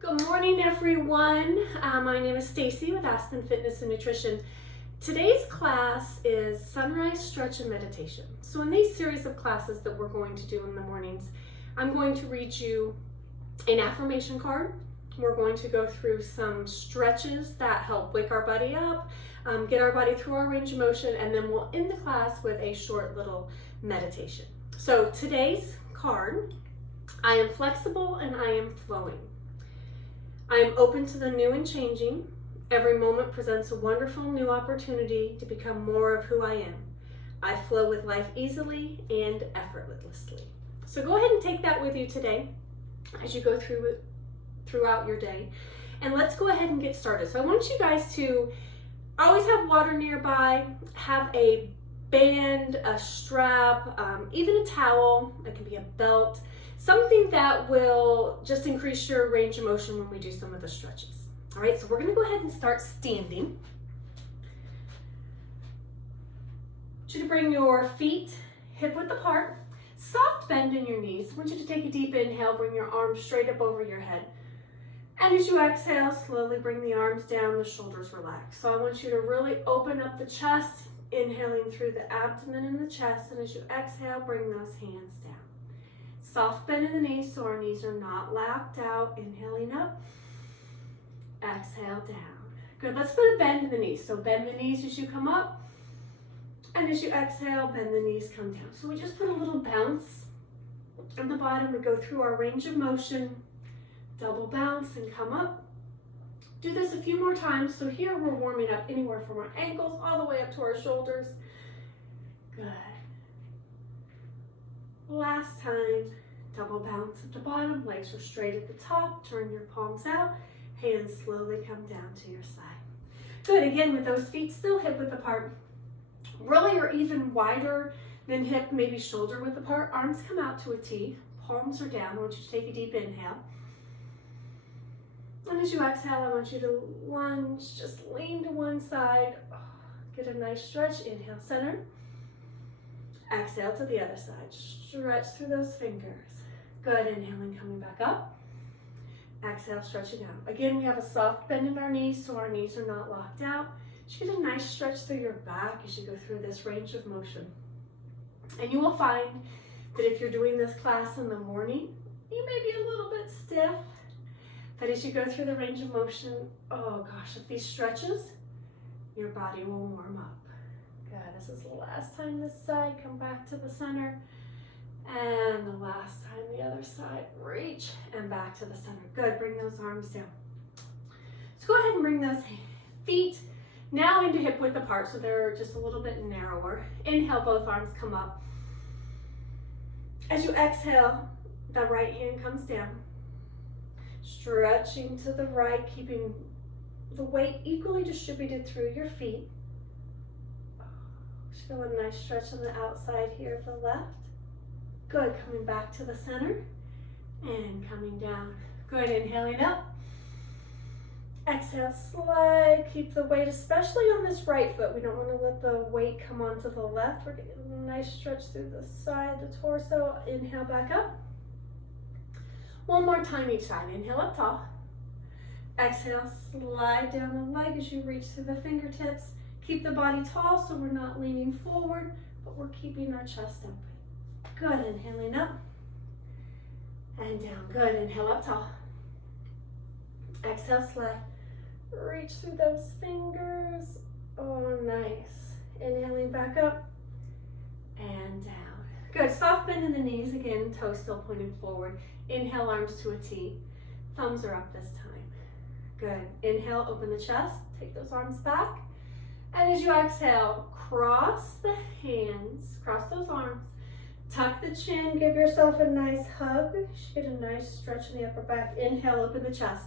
Good morning, everyone. My name is Stacie with Aspen Fitness and Nutrition. Today's class is Sunrise Stretch and Meditation. So in these series of classes that we're going to do in the mornings, I'm going to read you an affirmation card. We're going to go through some stretches that help wake our body up, get our body through our range of motion, and then we'll end the class with a short little meditation. So today's card, I am flexible and I am flowing. I am open to the new and changing. Every moment presents a wonderful new opportunity to become more of who I am. I flow with life easily and effortlessly. So go ahead and take that with you today as you go throughout your day. And let's go ahead and get started. So I want you guys to always have water nearby, have a band, a strap, even a towel. It can be a belt. Something that will just increase your range of motion when we do some of the stretches. All right, so we're gonna go ahead and start standing. I want you to bring your feet hip width apart, soft bend in your knees. I want you to take a deep inhale, bring your arms straight up over your head. And as you exhale, slowly bring the arms down, the shoulders relax. So I want you to really open up the chest, inhaling through the abdomen and the chest, and as you exhale, bring those hands down. Soft bend in the knees so our knees are not locked out. Inhaling up, exhale down. Good, let's put a bend in the knees. So bend the knees as you come up, and as you exhale, bend the knees, come down. So we just put a little bounce on the bottom. We go through our range of motion, double bounce and come up. Do this a few more times. So here we're warming up anywhere from our ankles all the way up to our shoulders. Good. Last time, double bounce at the bottom, legs are straight at the top, turn your palms out, hands slowly come down to your side. Good, again with those feet still hip width apart, really or even wider than hip, maybe shoulder width apart, arms come out to a T, palms are down. I want you to take a deep inhale. And as you exhale, I want you to lunge, just lean to one side, get a nice stretch, inhale center. Exhale to the other side. Stretch through those fingers. Good. Inhaling, coming back up. Exhale, stretching out. Again, we have a soft bend in our knees so our knees are not locked out. You get a nice stretch through your back as you go through this range of motion. And you will find that if you're doing this class in the morning, you may be a little bit stiff. But as you go through the range of motion, oh gosh, with these stretches, your body will warm up. Good, this is the last time this side, come back to the center. And the last time the other side, reach and back to the center. Good, bring those arms down. So go ahead and bring those feet now into hip width apart so they're just a little bit narrower. Inhale, both arms come up. As you exhale, the right hand comes down. Stretching to the right, keeping the weight equally distributed through your feet. Feel a nice stretch on the outside here of the left. Good, coming back to the center and coming down. Good, inhaling up. Exhale, slide. Keep the weight, especially on this right foot. We don't want to let the weight come onto the left. We're getting a nice stretch through the side, the torso. Inhale back up. One more time each side. Inhale up tall. Exhale, slide down the leg as you reach through the fingertips. Keep the body tall so we're not leaning forward, but we're keeping our chest open. Good, inhaling up and down. Good, inhale up tall. Exhale, slide. Reach through those fingers. Oh, nice. Inhaling back up and down. Good, soft bend in the knees. Again, toes still pointing forward. Inhale, arms to a T. Thumbs are up this time. Good, inhale, open the chest. Take those arms back. And as you exhale, cross the hands, cross those arms, tuck the chin, give yourself a nice hug. You should get a nice stretch in the upper back. Inhale, open the chest.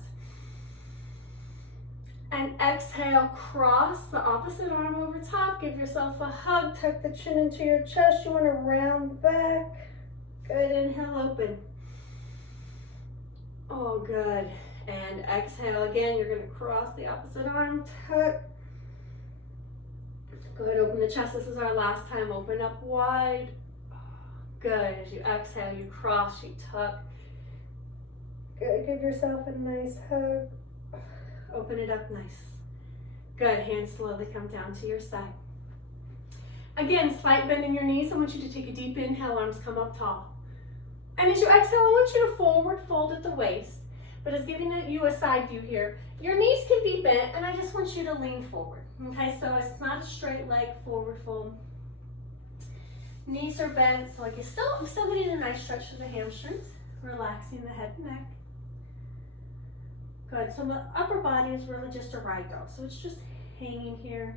And exhale, cross the opposite arm over top, give yourself a hug, tuck the chin into your chest. You want to round the back. Good, inhale, open. Oh, good. And exhale again, you're gonna cross the opposite arm, tuck. Good, open the chest. This is our last time. Open up wide. Good, as you exhale, you cross, you tuck. Good, give yourself a nice hug. Open it up nice. Good, hands slowly come down to your side. Again, slight bend in your knees. I want you to take a deep inhale, arms come up tall. And as you exhale, I want you to forward fold at the waist, but it's giving you a side view here. Your knees can be bent, and I just want you to lean forward. Okay, so it's not a straight leg forward fold. Knees are bent, so like I'm still getting a nice stretch through the hamstrings, relaxing the head and neck. Good, so the upper body is really just a rag doll, so it's just hanging here.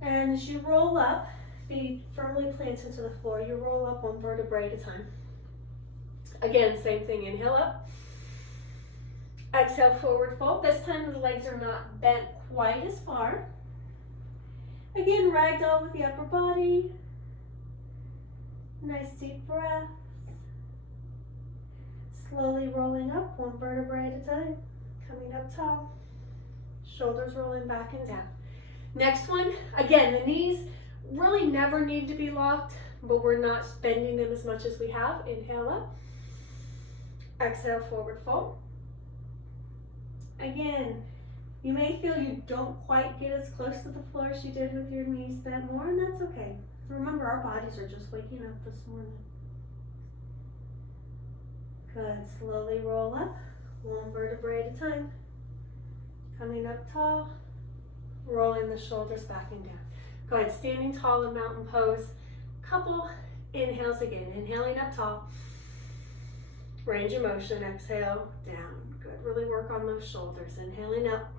And as you roll up, feet firmly planted into the floor, you roll up one vertebrae at a time. Again, same thing, inhale up. Exhale, forward fold. This time the legs are not bent quite as far. Again, ragdoll with the upper body. Nice deep breath. Slowly rolling up, one vertebrae at a time. Coming up tall. Shoulders rolling back and down. Next one, again, the knees really never need to be locked, but we're not bending them as much as we have. Inhale up. Exhale, forward fold. Again, you may feel you don't quite get as close to the floor as you did with your knees bent more, and that's okay. Remember, our bodies are just waking up this morning. Good, slowly roll up, one vertebrae at a time. Coming up tall, rolling the shoulders back and down. Go ahead, standing tall in mountain pose. Couple inhales again, inhaling up tall. Range of motion, exhale, down. Good, really work on those shoulders. Inhaling up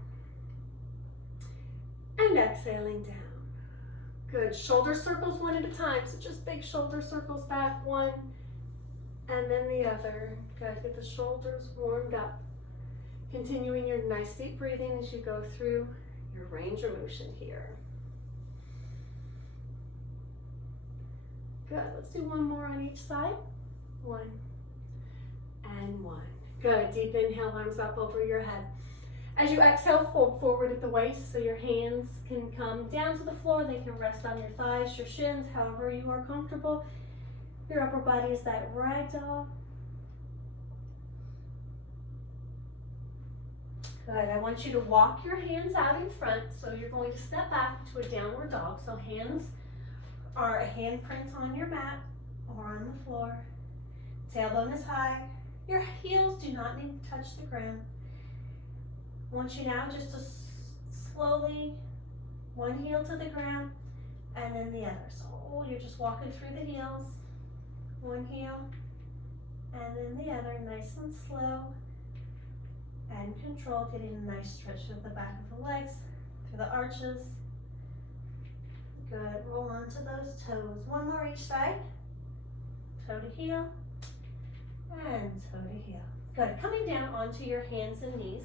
and exhaling down. Good, shoulder circles one at a time. So just big shoulder circles back, one and then the other. Good, get the shoulders warmed up. Continuing your nice deep breathing as you go through your range of motion here. Good, let's do one more on each side. One and one. Good, deep inhale, arms up over your head. As you exhale, fold forward at the waist so your hands can come down to the floor. They can rest on your thighs, your shins, however you are comfortable. Your upper body is that ragdoll. Good, I want you to walk your hands out in front. So you're going to step back to a downward dog. So hands are a handprint on your mat or on the floor. Tailbone is high. Your heels do not need to touch the ground. I want you now just to slowly, one heel to the ground and then the other. So you're just walking through the heels, one heel and then the other, nice and slow and controlled, getting a nice stretch of the back of the legs, through the arches. Good, roll onto those toes. One more each side, toe to heel and toe to heel. Good, coming down onto your hands and knees.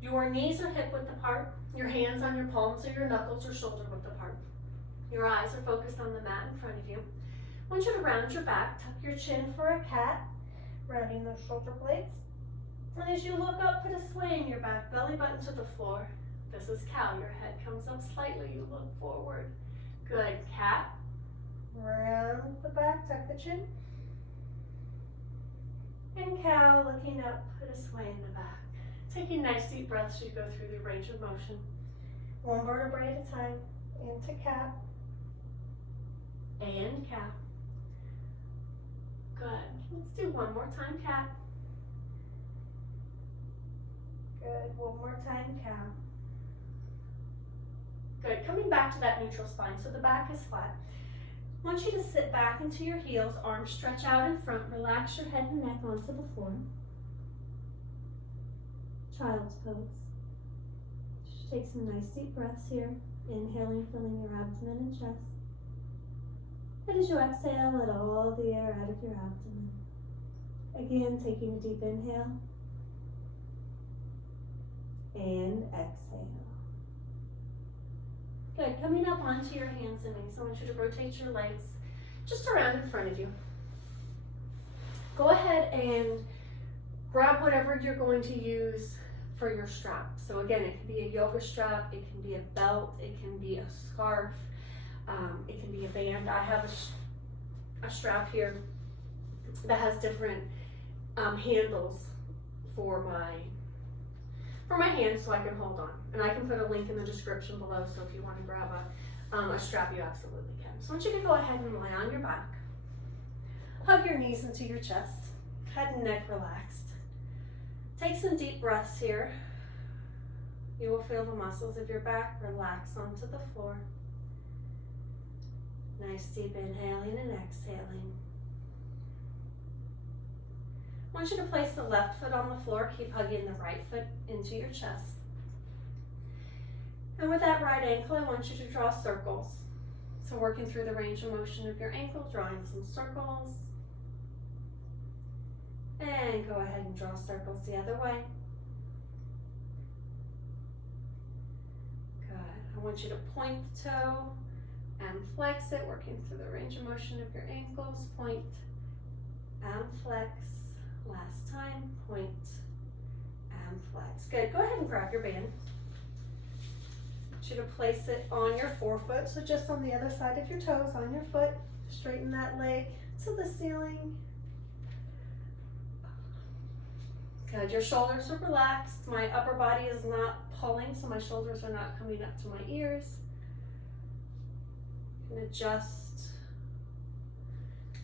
Your knees are hip width apart. Your hands on your palms or your knuckles are shoulder width apart. Your eyes are focused on the mat in front of you. I want you to round your back, tuck your chin for a cat, rounding those shoulder blades. And as you look up, put a sway in your back, belly button to the floor. This is cow. Your head comes up slightly, you look forward. Good, cat. Round the back, tuck the chin. And cow, looking up, put a sway in the back. Taking nice deep breaths as you go through the range of motion. One vertebrae at a time, into cat. And cow. Good, let's do one more time, cat. Good, one more time, cow. Good, coming back to that neutral spine, so the back is flat. I want you to sit back into your heels, arms stretch out in front, relax your head and neck onto the floor. Child's pose. Just take some nice deep breaths here, inhaling, filling your abdomen and chest. And as you exhale, let all the air out of your abdomen. Again, taking a deep inhale. And exhale. Good, coming up onto your hands and knees. I want you to rotate your legs just around in front of you. Go ahead and grab whatever you're going to use for your strap. So again, it can be a yoga strap, it can be a belt, it can be a scarf, it can be a band. I have a strap here that has different handles for my hands so I can hold on. And I can put a link in the description below, so if you want to grab a strap, you absolutely can. So I want you to go ahead and lie on your back. Hug your knees into your chest, head and neck relaxed. Take some deep breaths here. You will feel the muscles of your back relax onto the floor. Nice deep inhaling and exhaling. I want you to place the left foot on the floor. Keep hugging the right foot into your chest. And with that right ankle, I want you to draw circles. So working through the range of motion of your ankle, drawing some circles. And go ahead and draw circles the other way. Good. I want you to point the toe and flex it, working through the range of motion of your ankles. Point and flex. Last time, point and flex. Good, go ahead and grab your band. I want you to place it on your forefoot, so just on the other side of your toes, on your foot. Straighten that leg to the ceiling. Good, your shoulders are relaxed. My upper body is not pulling, so my shoulders are not coming up to my ears. You can adjust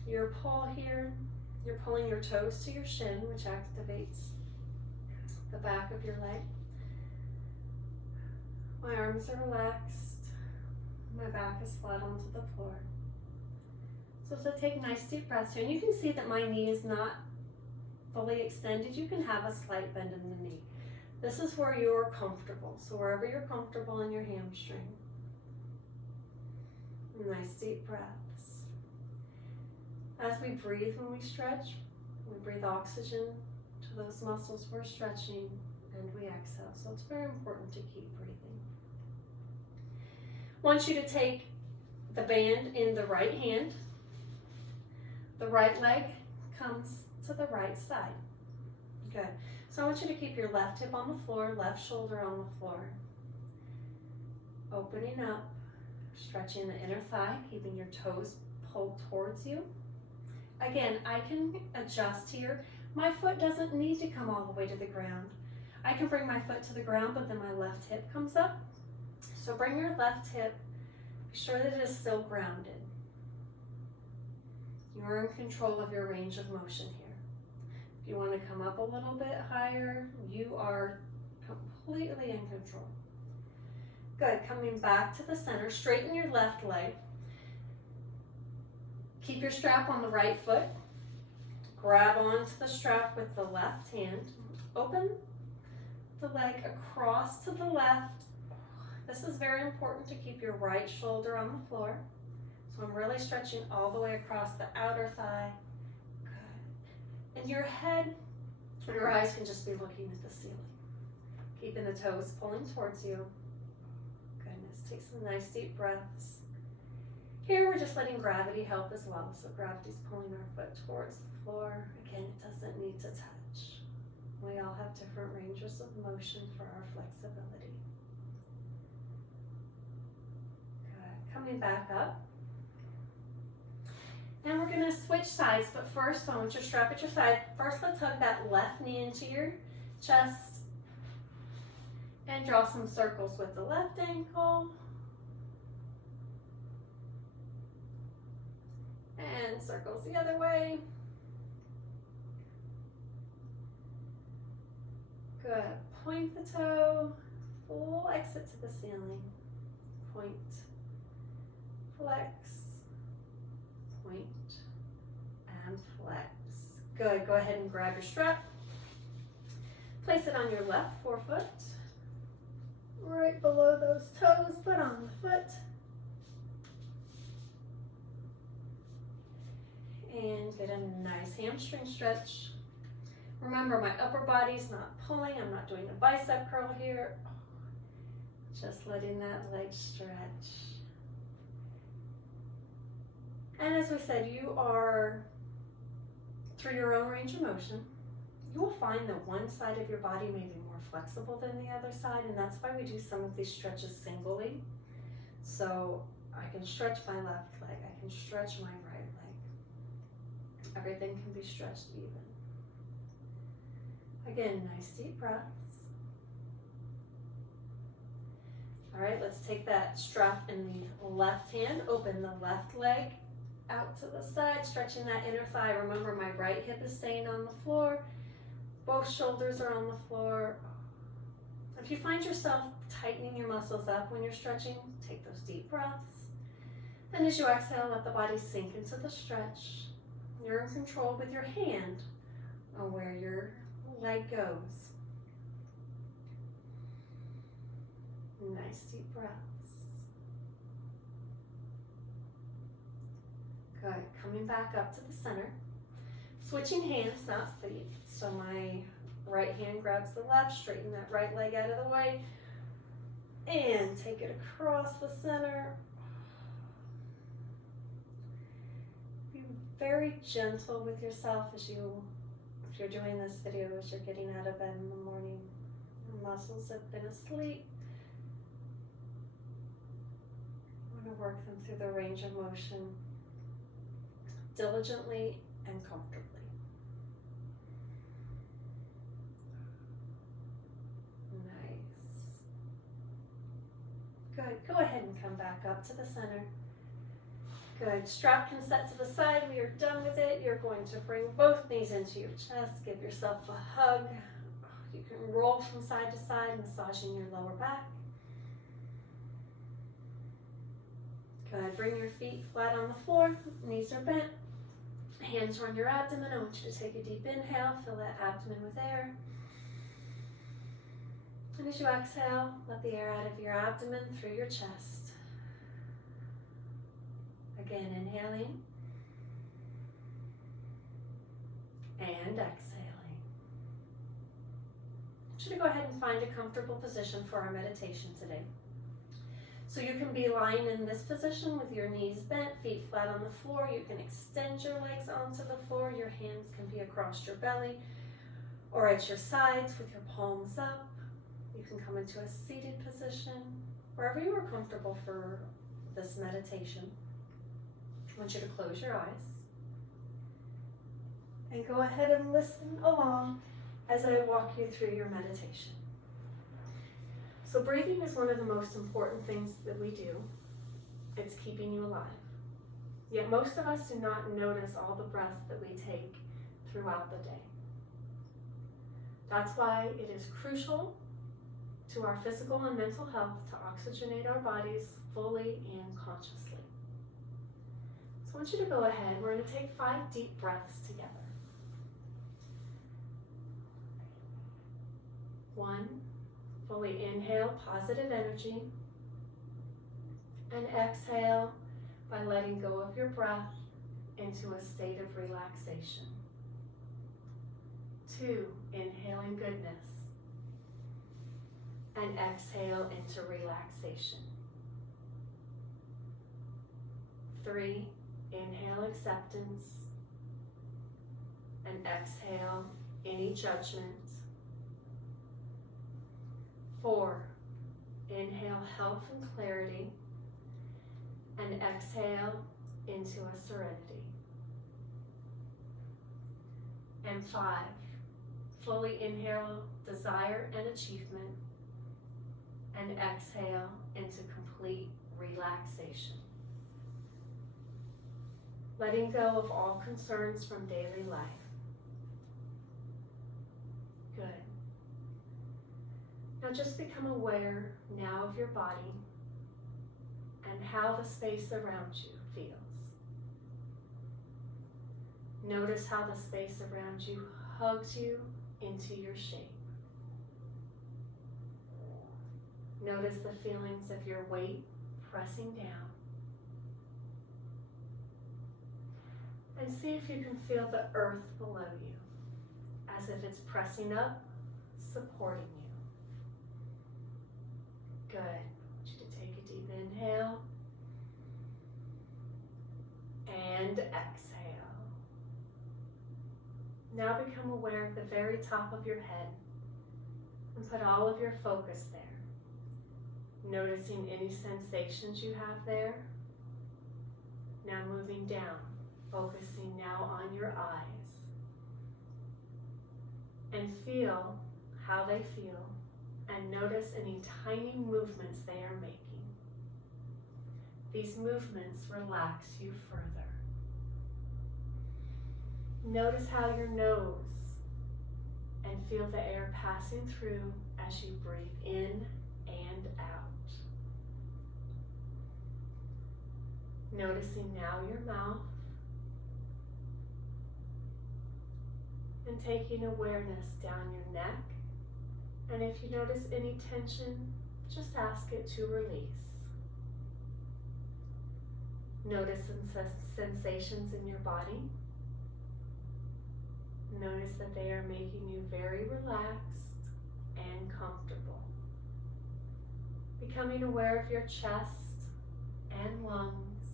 your pull here. You're pulling your toes to your shin, which activates the back of your leg. My arms are relaxed. My back is flat onto the floor. So take nice deep breaths here. And you can see that my knee is not fully extended. You can have a slight bend in the knee. This is where you're comfortable. So wherever you're comfortable in your hamstring. Nice deep breaths. As we breathe when we stretch, we breathe oxygen to those muscles we're stretching, and we exhale. So it's very important to keep breathing. I want you to take the band in the right hand. The right leg comes to the right side. Good. So I want you to keep your left hip on the floor, left shoulder on the floor. Opening up, stretching the inner thigh, keeping your toes pulled towards you. Again, I can adjust here. My foot doesn't need to come all the way to the ground. I can bring my foot to the ground, but then my left hip comes up. So bring your left hip, be sure that it is still grounded. You're in control of your range of motion here. If you want to come up a little bit higher, you are completely in control. Good, coming back to the center, straighten your left leg. Keep your strap on the right foot. Grab onto the strap with the left hand. Open the leg across to the left. This is very important to keep your right shoulder on the floor. So I'm really stretching all the way across the outer thigh. Good. And your head, your eyes can just be looking at the ceiling. Keeping the toes pulling towards you. Goodness, take some nice deep breaths. Here we're just letting gravity help as well. So gravity's pulling our foot towards the floor. Again, it doesn't need to touch. We all have different ranges of motion for our flexibility. Good. Coming back up. And we're going to switch sides, but first I want your strap at your side. First, let's hug that left knee into your chest and draw some circles with the left ankle. And circles the other way. Good. Point the toe, full exit to the ceiling. Point, flex, point, and flex. Good. Go ahead and grab your strap. Place it on your left forefoot. Right below those toes, put on the foot. And get a nice hamstring stretch. Remember, my upper body's not pulling. I'm not doing a bicep curl here. Just letting that leg stretch. And as we said, you are, through your own range of motion, you will find that one side of your body may be more flexible than the other side, and that's why we do some of these stretches singly. So I can stretch my left leg, I can stretch my right leg. Everything can be stretched even. Again, nice deep breaths. All right, let's take that strap in the left hand, open the left leg out to the side, stretching that inner thigh. Remember, my right hip is staying on the floor. Both shoulders are on the floor. If you find yourself tightening your muscles up when you're stretching, take those deep breaths. And as you exhale, let the body sink into the stretch. You're in control with your hand on where your leg goes. Nice deep breaths. Good. Coming back up to the center. Switching hands, not feet. So my right hand grabs the left, straighten that right leg out of the way, and take it across the center. Be very gentle with yourself if you're doing this video as you're getting out of bed in the morning. Your muscles have been asleep. You want to work them through the range of motion diligently and comfortably. Nice. Good. Go ahead and come back up to the center. Good. Strap can set to the side. We are done with it. You're going to bring both knees into your chest. Give yourself a hug. You can roll from side to side, massaging your lower back. Good. Bring your feet flat on the floor. Knees are bent. Hands are on your abdomen. I want you to take a deep inhale. Fill that abdomen with air. And as you exhale, let the air out of your abdomen through your chest. Again, inhaling and exhaling. I want you to go ahead and find a comfortable position for our meditation today. So you can be lying in this position with your knees bent, feet flat on the floor. You can extend your legs onto the floor. Your hands can be across your belly or at your sides with your palms up. You can come into a seated position, wherever you are comfortable for this meditation. I want you to close your eyes and go ahead and listen along as I walk you through your meditation. So breathing is one of the most important things that we do. It's keeping you alive. Yet most of us do not notice all the breaths that we take throughout the day. That's why it is crucial to our physical and mental health to oxygenate our bodies fully and consciously. So I want you to go ahead. We're going to take 5 deep breaths together. 1, fully inhale positive energy, and exhale by letting go of your breath into a state of relaxation. 2, inhaling goodness, and exhale into relaxation. 3, inhale acceptance, and exhale any judgment. 4, inhale health and clarity, and exhale into a serenity. And 5, fully inhale desire and achievement, and exhale into complete relaxation. Letting go of all concerns from daily life. Good. Now just become aware now of your body and how the space around you feels. Notice how the space around you hugs you into your shape. Notice the feelings of your weight pressing down. And see if you can feel the earth below you, as if it's pressing up, supporting you. Good. I want you to take a deep inhale and exhale. Now become aware of the very top of your head and put all of your focus there. Noticing any sensations you have there. Now moving down, focusing now on your eyes and feel how they feel, and notice any tiny movements they are making. These movements relax you further. Notice how your nose and feel the air passing through as you breathe in and out. Noticing now your mouth and taking awareness down your neck. And if you notice any tension, just ask it to release. Notice sensations in your body. Notice that they are making you very relaxed and comfortable. Becoming aware of your chest and lungs,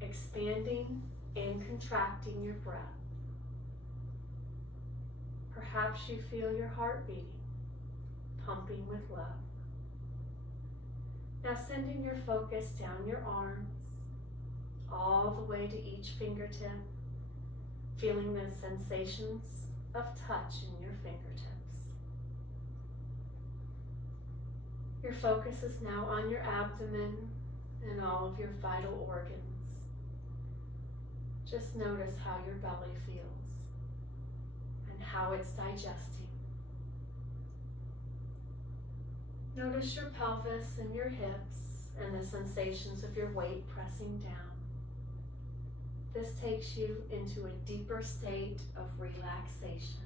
expanding and contracting your breath. Perhaps you feel your heart beating, pumping with love. Now sending your focus down your arms, all the way to each fingertip, feeling the sensations of touch in your fingertips. Your focus is now on your abdomen and all of your vital organs. Just notice how your belly feels and how it's digesting. Notice your pelvis and your hips and the sensations of your weight pressing down. This takes you into a deeper state of relaxation.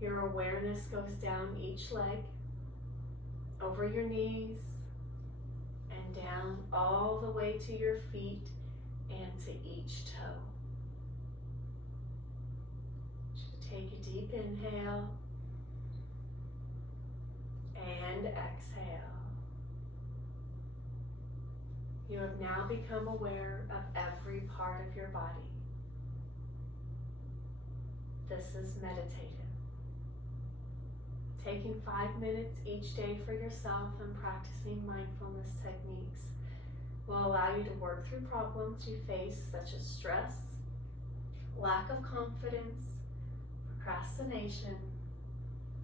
Your awareness goes down each leg, over your knees, and down all the way to your feet and to each toe. Just take a deep inhale and exhale. You have now become aware of every part of your body. This is meditative. Taking 5 minutes each day for yourself and practicing mindfulness techniques will allow you to work through problems you face, such as stress, lack of confidence, procrastination,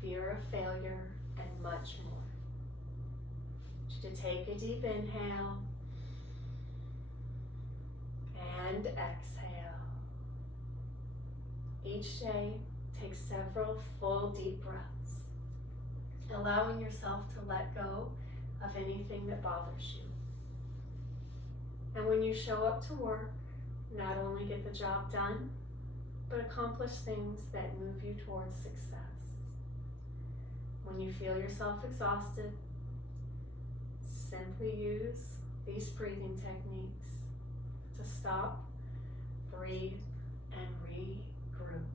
fear of failure, and much more. I want you to take a deep inhale and exhale. Each day, take several full deep breaths, allowing yourself to let go of anything that bothers you. And when you show up to work, not only get the job done, but accomplish things that move you towards success. When you feel yourself exhausted, simply use these breathing techniques to stop, breathe, and regroup.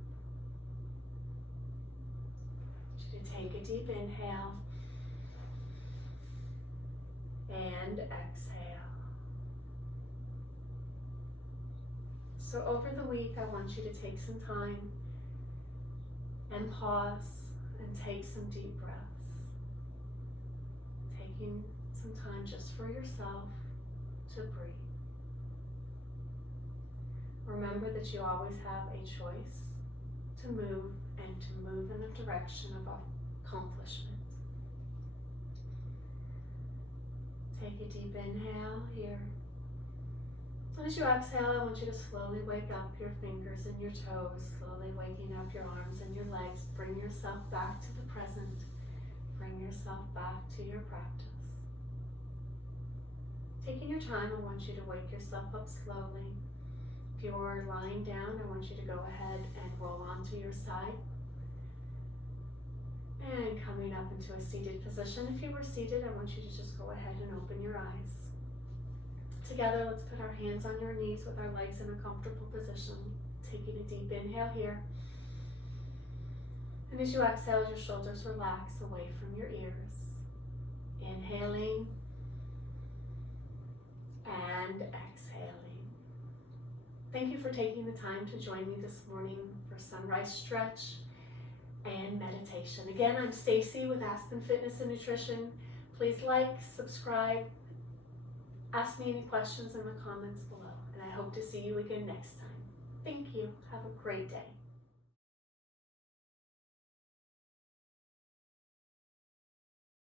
Take a deep inhale and exhale. So over the week, I want you to take some time and pause and take some deep breaths. Taking some time just for yourself to breathe. Remember that you always have a choice to move and to move in the direction of accomplishment. Take a deep inhale here. And as you exhale, I want you to slowly wake up your fingers and your toes, slowly waking up your arms and your legs. Bring yourself back to the present. Bring yourself back to your practice. Taking your time, I want you to wake yourself up slowly. If you're lying down, I want you to go ahead and roll onto your side. And coming up into a seated position. If you were seated, I want you to just go ahead and open your eyes. Together, let's put our hands on your knees with our legs in a comfortable position. Taking a deep inhale here. And as you exhale, your shoulders relax away from your ears. Inhaling and exhaling. Thank you for taking the time to join me this morning for sunrise stretch and meditation. Again, I'm Stacie with Aspen Fitness and Nutrition. Please like, subscribe, ask me any questions in the comments below, and I hope to see you again next time. Thank you. Have a great day.